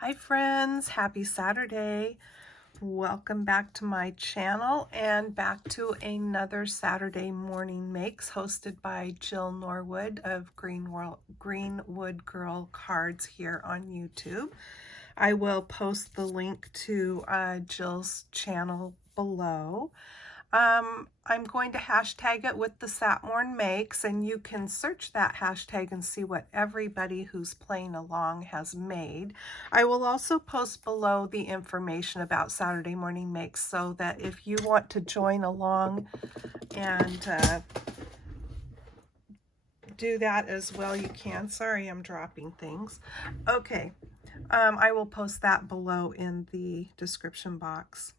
Hi friends, happy Saturday. Welcome back to my channel and back to another Saturday morning makes hosted by Jill Norwood of Greenwood Girl Cards here on YouTube. I will post the link to Jill's channel below. I'm going to hashtag it with the Satmorn Makes, and you can search that hashtag and see what everybody who's playing along has made. I will also post below the information about Saturday Morning Makes so that if you want to join along and do that as well, you can. Sorry, I'm dropping things. Okay, I will post that below in the description box.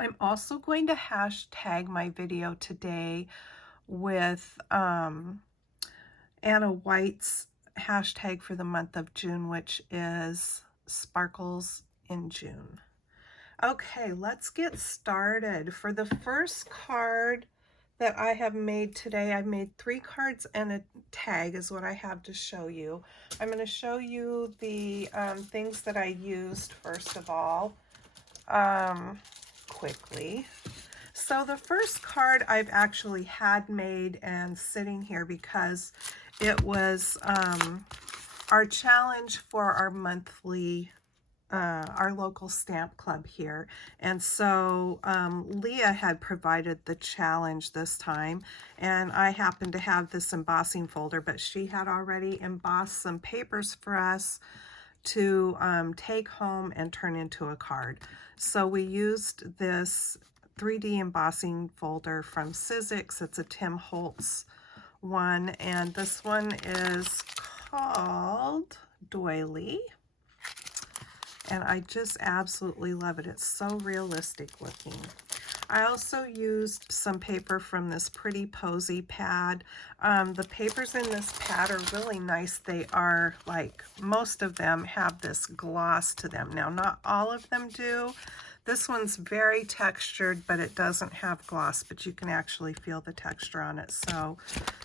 I'm also going to hashtag my video today with Anna White's hashtag for the month of June, which is Sparkles in June. Okay, let's get started. For the first card that I have made today, I've made 3 cards and a tag is what I have to show you. I'm going to show you the things that I used first of all. Quickly. So the first card I've actually had made and sitting here because it was our challenge for our monthly, our local stamp club here. And so Leah had provided the challenge this time, and I happened to have this embossing folder, but she had already embossed some papers for us to take home and turn into a card. So we used this 3D embossing folder from Sizzix. It's a Tim Holtz one, and this one is called Doily. And I just absolutely love it. It's so realistic looking. I also used some paper from this Pretty Posy pad. The papers in this pad are really nice. They are like, most of them have this gloss to them. Now, not all of them do. This one's very textured, but it doesn't have gloss, but you can actually feel the texture on it. So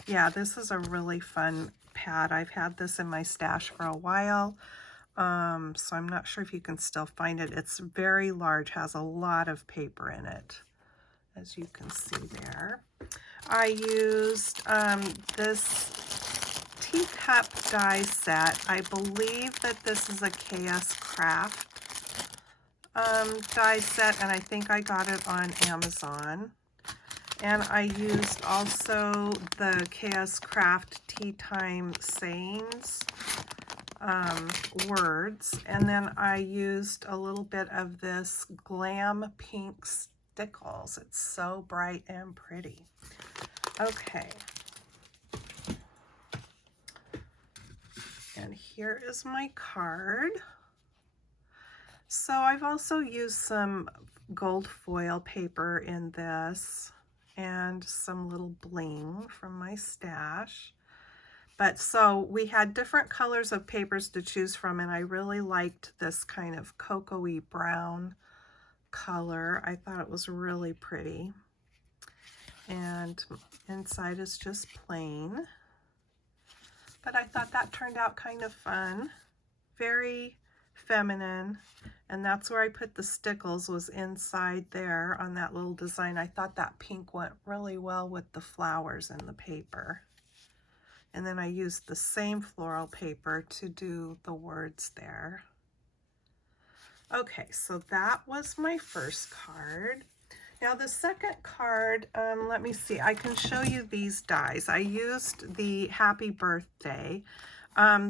yeah, this is a really fun pad. I've had this in my stash for a while. So I'm not sure if you can still find it. It's very large, has a lot of paper in it, as you can see there. I used this teacup die set. I believe that this is a KS Craft die set, and I think I got it on Amazon. And I used also the KS Craft Tea Time Sayings words, and then I used a little bit of this Glam Pink Stickles. It's so bright and pretty. Okay, and here is my card. So I've also used some gold foil paper in this and some little bling from my stash. But so we had different colors of papers to choose from, and I really liked this kind of cocoa-y brown color. I thought it was really pretty. And inside is just plain. But I thought that turned out kind of fun. Very feminine. And that's where I put the stickles, was inside there on that little design. I thought that pink went really well with the flowers in the paper. And then I used the same floral paper to do the words there. Okay, so that was my first card. Now the second card, let me see, I can show you these dies. I used the Happy Birthday.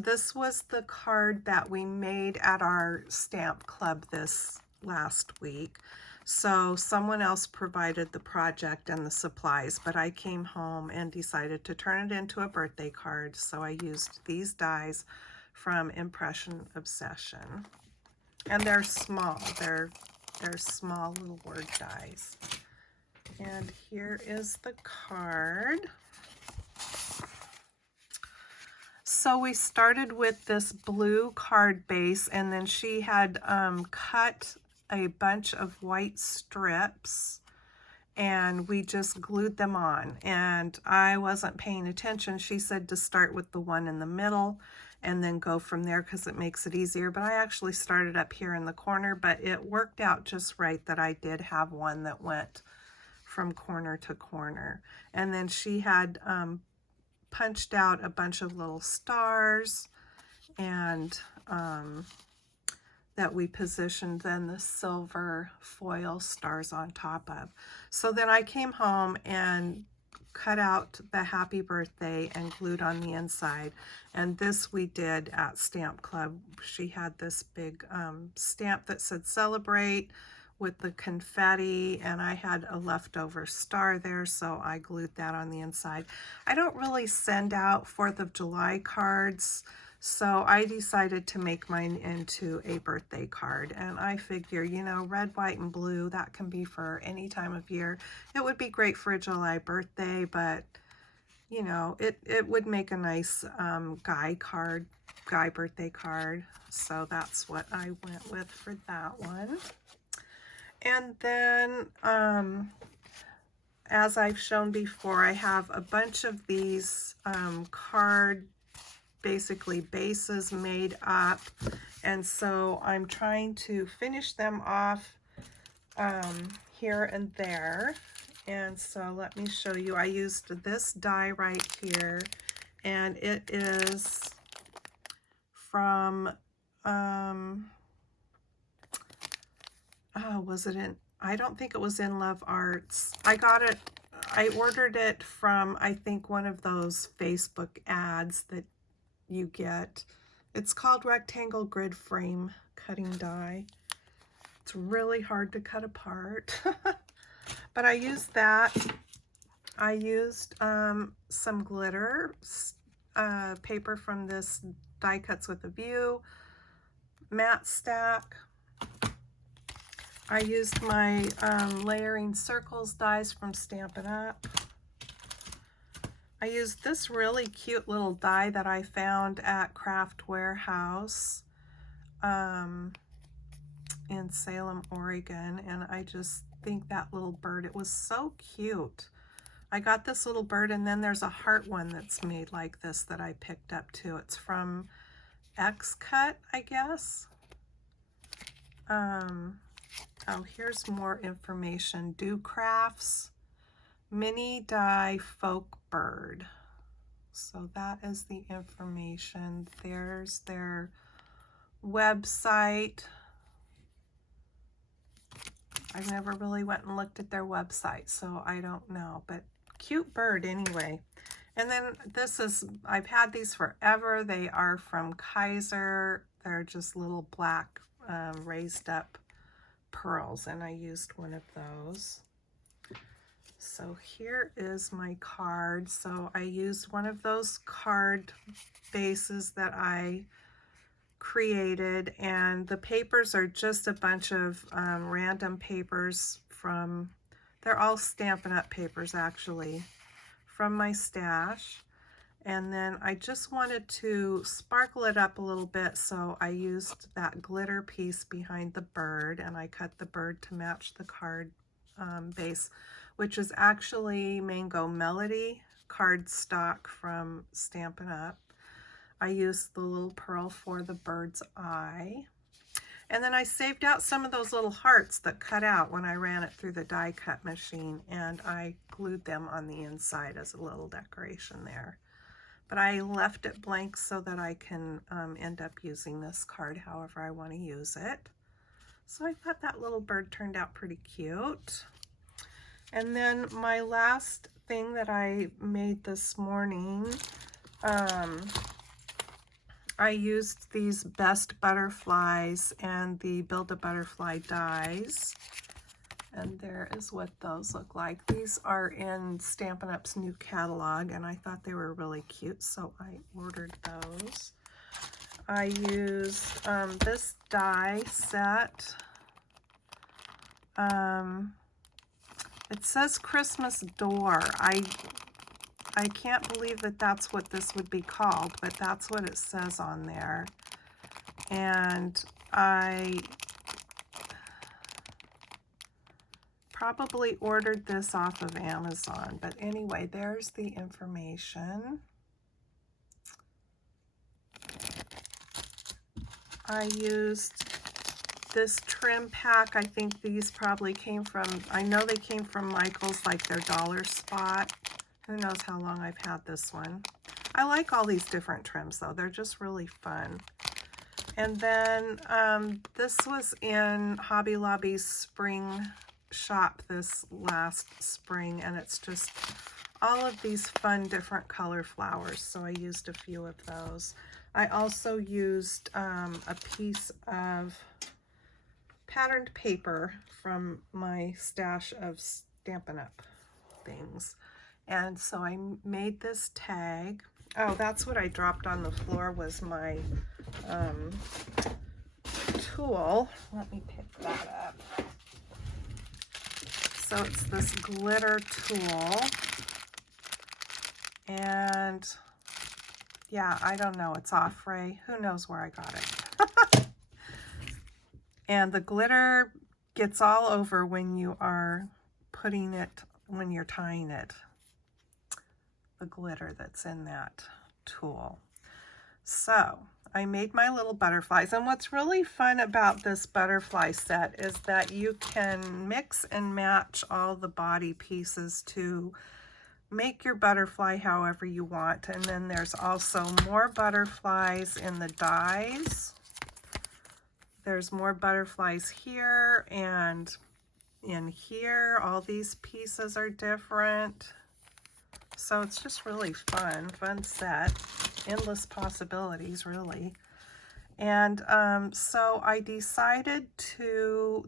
This was the card that we made at our stamp club this last week. So someone else provided the project and the supplies, but I came home and decided to turn it into a birthday card. So I used these dies from Impression Obsession. And they're small. They're small little word dies. And here is the card. So we started with this blue card base, and then she had cut a bunch of white strips, and we just glued them on. And I wasn't paying attention. She said to start with the one in the middle, and then go from there because it makes it easier. But I actually started up here in the corner, but it worked out just right that I did have one that went from corner to corner. And then she had punched out a bunch of little stars, and that we positioned then the silver foil stars on top of. So then I came home and cut out the happy birthday and glued on the inside. And this we did at Stamp Club. She had this big stamp that said celebrate with the confetti, and I had a leftover star there, so I glued that on the inside. I don't really send out 4th of July cards, so I decided to make mine into a birthday card. And I figure, you know, red, white, and blue, that can be for any time of year. It would be great for a July birthday, but, you know, it would make a nice guy birthday card. So that's what I went with for that one. And then, as I've shown before, I have a bunch of these card basically bases made up, and so I'm trying to finish them off here and there. And so let me show you. I used this die right here, and it is from was it in, I don't think it was in Love Arts. I ordered it from, I think, one of those Facebook ads that you get. It's called Rectangle Grid Frame Cutting Die. It's really hard to cut apart. But I used that. I used some glitter paper from this Die Cuts with a View matte stack. I used my layering circles dies from Stampin' Up. I used this really cute little die that I found at Craft Warehouse in Salem, Oregon, and I just think that little bird, it was so cute. I got this little bird, and then there's a heart one that's made like this that I picked up too. It's from X-Cut, I guess. Oh, here's more information. Do Crafts Mini Die Folk Bird. So that is the information. There's their website. I never really went and looked at their website, so I don't know, but cute bird anyway. And then this is, I've had these forever. They are from Kaiser. They're just little black raised up pearls, and I used one of those. So here is my card. So I used one of those card bases that I created, and the papers are just a bunch of random papers from, they're all Stampin' Up papers actually, from my stash. And then I just wanted to sparkle it up a little bit, so I used that glitter piece behind the bird, and I cut the bird to match the card base, which is actually Mango Melody cardstock from Stampin' Up. I used the little pearl for the bird's eye. And then I saved out some of those little hearts that cut out when I ran it through the die cut machine, and I glued them on the inside as a little decoration there. But I left it blank so that I can end up using this card however I want to use it. So I thought that little bird turned out pretty cute. And then my last thing that I made this morning, I used these Best Butterflies and the Build-A-Butterfly dies. And there is what those look like. These are in Stampin' Up's new catalog, and I thought they were really cute, so I ordered those. I used this die set. It says Christmas Door. I can't believe that that's what this would be called, but that's what it says on there. And I probably ordered this off of Amazon, but anyway, there's the information. I used this trim pack. I think these probably came from, I know they came from Michael's, like their dollar spot. Who knows how long I've had this one. I like all these different trims though. They're just really fun. And then this was in Hobby Lobby's spring shop this last spring, and it's just all of these fun different color flowers. So I used a few of those. I also used a piece of patterned paper from my stash of Stampin' Up! Things. And so I made this tag. Oh, that's what I dropped on the floor was my tool. Let me pick that up. So it's this glitter tool. And yeah, I don't know. It's Offray. Who knows where I got it? And the glitter gets all over when you are putting it, when you're tying it. The glitter that's in that tool. So I made my little butterflies, and what's really fun about this butterfly set is that you can mix and match all the body pieces to make your butterfly however you want. And then there's also more butterflies in the dies. There's more butterflies here and in here. All these pieces are different. So it's just really fun set. Endless possibilities, really. And so I decided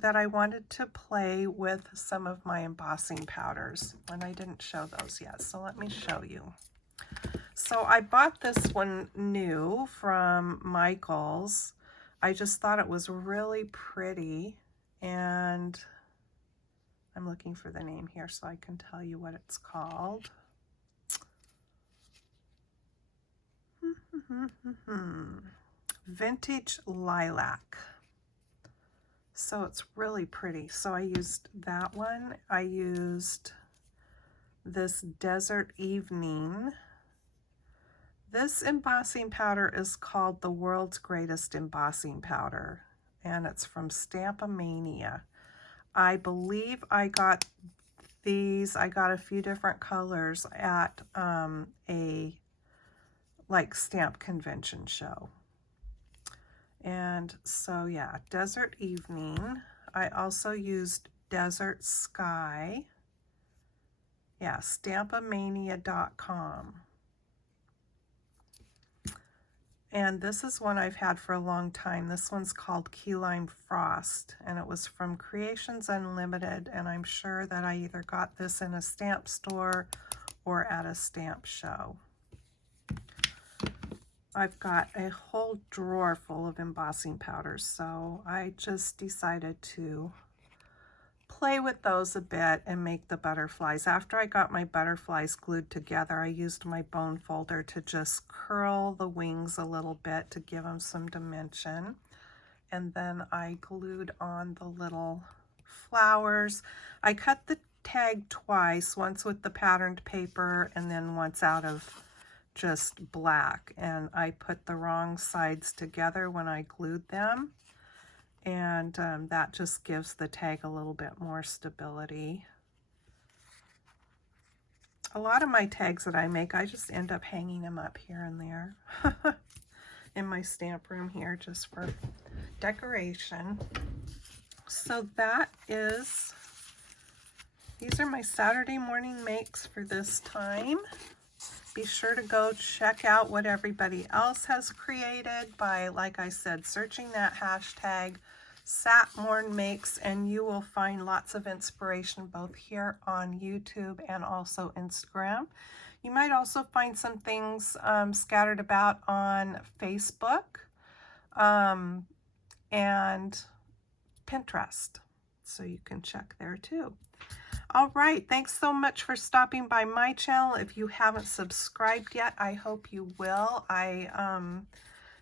that I wanted to play with some of my embossing powders, and I didn't show those yet, so let me show you. So I bought this one new from Michael's. I just thought it was really pretty, and I'm looking for the name here so I can tell you what it's called. Vintage Lilac. So it's really pretty. So I used that one. I used this Desert Evening. This embossing powder is called the World's Greatest Embossing Powder, and it's from Stampomania. I believe I got these, I got a few different colors at a stamp convention show. And so yeah, Desert Evening. I also used Desert Sky. Yeah, Stampomania.com. And this is one I've had for a long time. This one's called Key Lime Frost, and it was from Creations Unlimited, and I'm sure that I either got this in a stamp store or at a stamp show. I've got a whole drawer full of embossing powders, so I just decided to play with those a bit and make the butterflies. After I got my butterflies glued together, I used my bone folder to just curl the wings a little bit to give them some dimension. And then I glued on the little flowers. I cut the tag twice, once with the patterned paper and then once out of just black, and I put the wrong sides together when I glued them, and that just gives the tag a little bit more stability. A lot of my tags that I make, I just end up hanging them up here and there in my stamp room here just for decoration. So these are my Saturday morning makes for this time. Be sure to go check out what everybody else has created by, like I said, searching that hashtag SatMornMakes, and you will find lots of inspiration both here on YouTube and also Instagram. You might also find some things scattered about on Facebook and Pinterest, so you can check there too. All right, thanks so much for stopping by my channel. If you haven't subscribed yet, I hope you will. I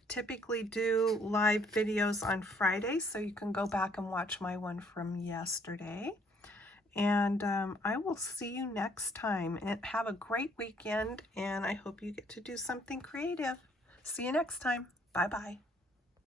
typically do live videos on Fridays, so you can go back and watch my one from yesterday. And I will see you next time. And have a great weekend, and I hope you get to do something creative. See you next time. Bye-bye.